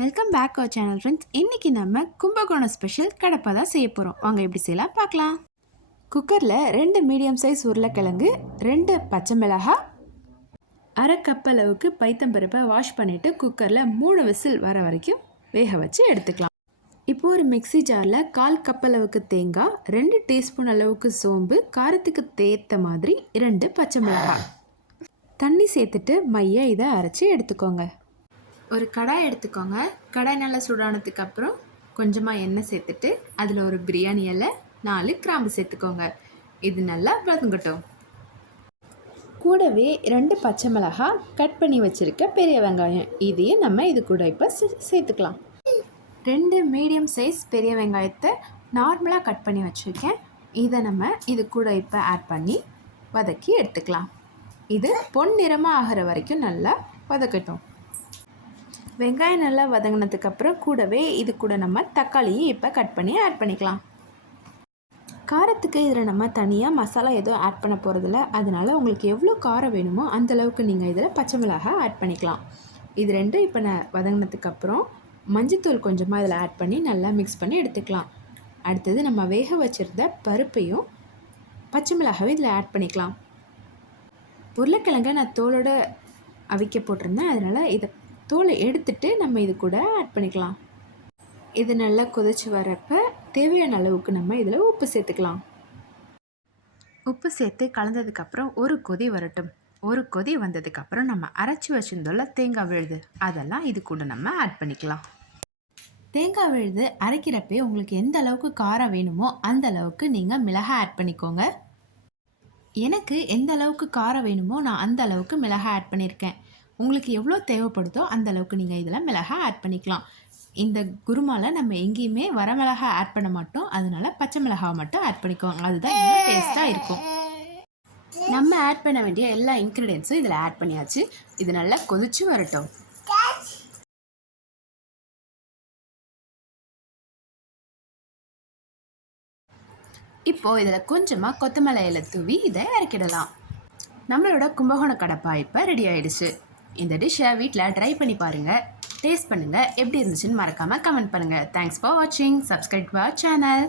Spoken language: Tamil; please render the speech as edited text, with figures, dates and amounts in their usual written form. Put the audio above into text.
Welcome back our channel friends. இன்றைக்கி நம்ம கும்பகோணம் ஸ்பெஷல் கடப்பா தான் செய்ய போகிறோம். வாங்க எப்படி செய்யலாம் பார்க்கலாம். குக்கரில் 2 மீடியம் சைஸ் உருளைக்கிழங்கு, 2 பச்சை மிளகாய், அரை கப் அளவுக்கு பைத்தம்பருப்பை வாஷ் பண்ணிவிட்டு குக்கரில் 3 விசில் வர வரைக்கும் வேக வச்சு எடுத்துக்கலாம். இப்போது ஒரு மிக்சி ஜாரில் 1/4 கப் அளவுக்கு தேங்காய், 2 டீஸ்பூன் அளவுக்கு சோம்பு, காரத்துக்கு தேத்த மாதிரி 2 பச்சை மிளகாய், தண்ணி சேர்த்துட்டு மைய இதை அரைச்சி எடுத்துக்கோங்க. ஒரு கடாய் எடுத்துக்கோங்க. கடாய் நல்லா சூடானதுக்கு அப்புறம் கொஞ்சமாக எண்ணெய் சேர்த்துட்டு அதில் ஒரு பிரியாணி இலை, 4 கிராம்பு சேர்த்துக்கோங்க. இது நல்லா வதங்கட்டும். கூடவே 2 பச்சை மிளகாய், கட் பண்ணி வச்சுருக்க பெரிய வெங்காயம், இதையும் நம்ம இது கூட இப்போ சேர்த்துக்கலாம். 2 மீடியம் சைஸ் பெரிய வெங்காயத்தை நார்மலாக கட் பண்ணி வச்சுருக்கேன். இதை நம்ம இது கூட இப்போ ஆட் பண்ணி வதக்கி எடுத்துக்கலாம். இது பொன்னிறமாக ஆகிற வரைக்கும் நல்லா வதக்கட்டும். வெங்காயம் நல்லா வதங்கினதுக்கப்புறம் கூடவே இது கூட நம்ம தக்காளியும் இப்போ கட் பண்ணி ஆட் பண்ணிக்கலாம். காரத்துக்கு இதில் நம்ம தனியாக மசாலா எதுவும் ஆட் பண்ண போகிறதில்ல. அதனால் உங்களுக்கு எவ்வளோ காரம் வேணுமோ அந்தளவுக்கு நீங்கள் இதில் பச்சை மிளகாய் ஆட் பண்ணிக்கலாம். இது ரெண்டும் இப்போ நான் வதங்கினதுக்கப்புறம் மஞ்சத்தூள் கொஞ்சமாக இதில் ஆட் பண்ணி நல்லா மிக்ஸ் பண்ணி எடுத்துக்கலாம். அடுத்தது நம்ம வேக வச்சுருந்த பருப்பையும் பச்சை மிளகாயும் இதில் ஆட் பண்ணிக்கலாம். உருளைக்கிழங்கை நான் தோலோடு அவிக்க போட்டிருந்தேன். அதனால் இதை தோலை எடுத்துட்டு நம்ம இது கூட ஆட் பண்ணிக்கலாம். இது நல்லா கொதிச்சு வரப்போ தேவையான அளவுக்கு நம்ம இதில் உப்பு சேர்த்துக்கலாம். உப்பு சேர்த்து கலந்ததுக்கப்புறம் ஒரு கொதி வரட்டும். ஒரு கொதி வந்ததுக்கப்புறம் நம்ம அரைச்சி வச்சுருந்தோம்ல தேங்காய் விழுது, அதெல்லாம் இது கூட நம்ம ஆட் பண்ணிக்கலாம். தேங்காய் விழுது அரைக்கிறப்பே உங்களுக்கு எந்த அளவுக்கு காரம் வேணுமோ அந்த அளவுக்கு நீங்கள் மிளகாய் ஆட் பண்ணிக்கோங்க. எனக்கு எந்த அளவுக்கு காரம் வேணுமோ நான் அந்த அளவுக்கு மிளகாய் ஆட் பண்ணியிருக்கேன். உங்களுக்கு எவ்வளோ தேவைப்படுதோ அந்த அளவுக்கு நீங்கள் இதில் மிளகாய் ஆட் பண்ணிக்கலாம். இந்த குருமாவில் நம்ம எங்கேயுமே வரமிளகாய் ஆட் பண்ண மாட்டோம். அதனால பச்சை மிளகாய் மட்டும் ஆட் பண்ணிக்கோங்க. அதுதான் இன்னும் டேஸ்ட்டாக இருக்கும். நம்ம ஆட் பண்ண வேண்டிய எல்லா இன்க்ரீடியன்ஸும் இதில் ஆட் பண்ணியாச்சு. இது நல்லா கொதிச்சு வரட்டும். இப்போது இதில் கொஞ்சமாக கொத்தமல்லி இலை தூவி இதை இறக்கிடலாம். நம்மளோட கும்பகோண கடப்பா இப்போ ரெடி ஆகிடுச்சு. இந்த டிஷ்ஷை வீட்டில் ட்ரை பண்ணி பாருங்கள், டேஸ்ட் பண்ணுங்கள், எப்படி இருந்துச்சுன்னு மறக்காமல் கமெண்ட் பண்ணுங்கள். தேங்க்ஸ் ஃபார் வாட்சிங். Subscribe to our channel.